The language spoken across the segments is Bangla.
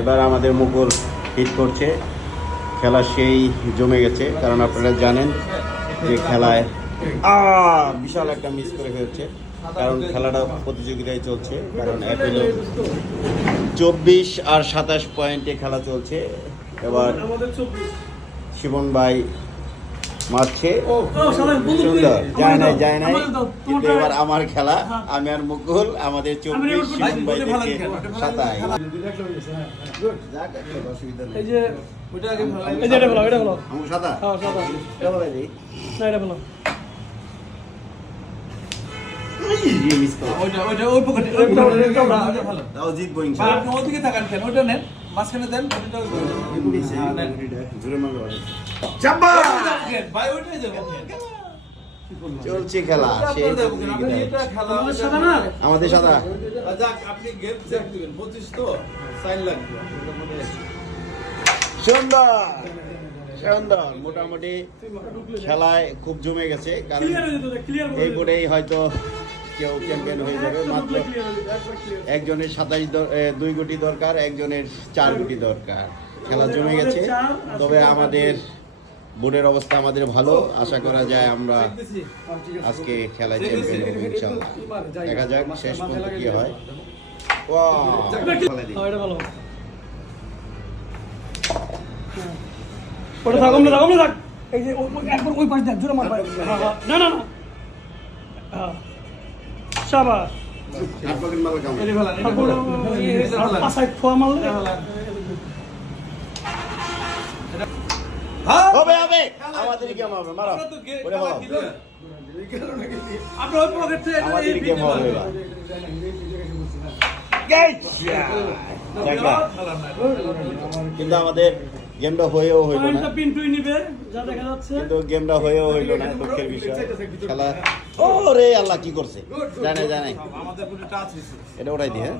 এবার আমাদের মুকুল হিট করছে, খেলা সেই জমে গেছে। কারণ আপনারা জানেন যে খেলায় বিশাল একটা মিস করে ফেলছে, কারণ খেলাটা প্রতিযোগিতায় চলছে। কারণ এক হলো 24 আর 27 পয়েন্টে খেলা চলছে। এবার শিবন ভাই মারছে, সুন্দর যায় নাই কিন্তু এবার আমার খেলা, আমি আর মুকুল, আমাদের 24 শিবন ভাই থেকে 27। অসুবিধা নেই, সাদা চলছে খেলা, আমাদের সাদা। সুন্দর সুন্দর, মোটামুটি খেলায় খুব জমে গেছে। কারণ এই বোর্ডেই হয়তো কেউ চ্যাম্পিয়ন হয়ে যাবে। মাত্র একজনের 2 গুটি দরকার, একজনের 4 গুটি দরকার। খেলা জমে গেছে, তবে আমাদের বোর্ডের অবস্থা আমাদের ভালো। আশা করা যায় আমরা আজকে খেলায় চ্যাম্পিয়ন হব ইনশাআল্লাহ। দেখা যাক শেষ পর্যন্ত কি হয়। কিন্তু আমাদের গেমটা হয়েও হইল না, কিন্তু গেমটা হয়েও হইল না, দুঃখের বিষয়। খেলা ওরে আল্লাহ কি করছে জানে এটা ওটাই দিয়ে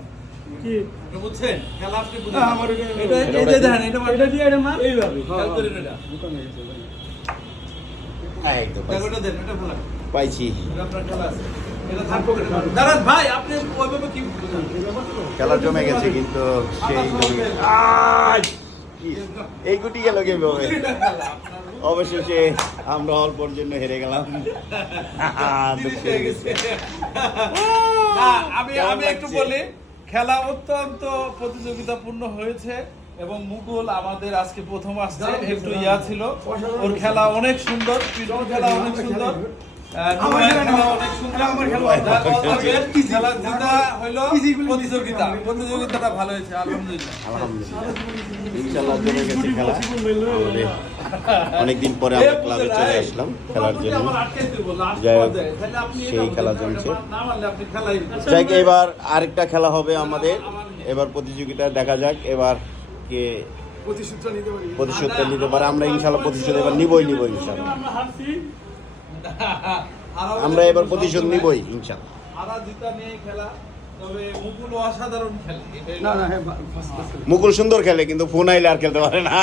পাইছি। খেলা জমে গেছে, কিন্তু সেই এই গুটি গেল গেমে। অবশেষে আমরা অল্পর জন্য হেরে গেলাম। আমি একটু বলি, খেলা অত্যন্ত প্রতিযোগিতাপূর্ণ হয়েছে এবং মুকুল আমাদের আজকে প্রথম আসছে, একটু ছিল। ওর খেলা অনেক সুন্দর, খেলা অনেক সুন্দর, প্রতিযোগিতাটা ভালো হয়েছে আলহামদুলিল্লাহ। অনেকদিন পরে আমরা ক্লাবে চলে আসলাম খেলার জন্য। যাই হোক, সেই খেলা জমছে। যাই এবার আরেকটা খেলা হবে আমাদের। এবার প্রতিযোগিতা দেখা যাক এবার কে প্রতিশোধটা নিতে পারে। আমরা ইনশাল্লাহ প্রতিশোধ এবার নিবই ইনশাল্লাহ। আমরা এবার প্রতিশোধ নিবই ইনশাল্লাহ। মুকুল সুন্দর খেলে, কিন্তু ফোন আইলে আর খেলতে পারে না।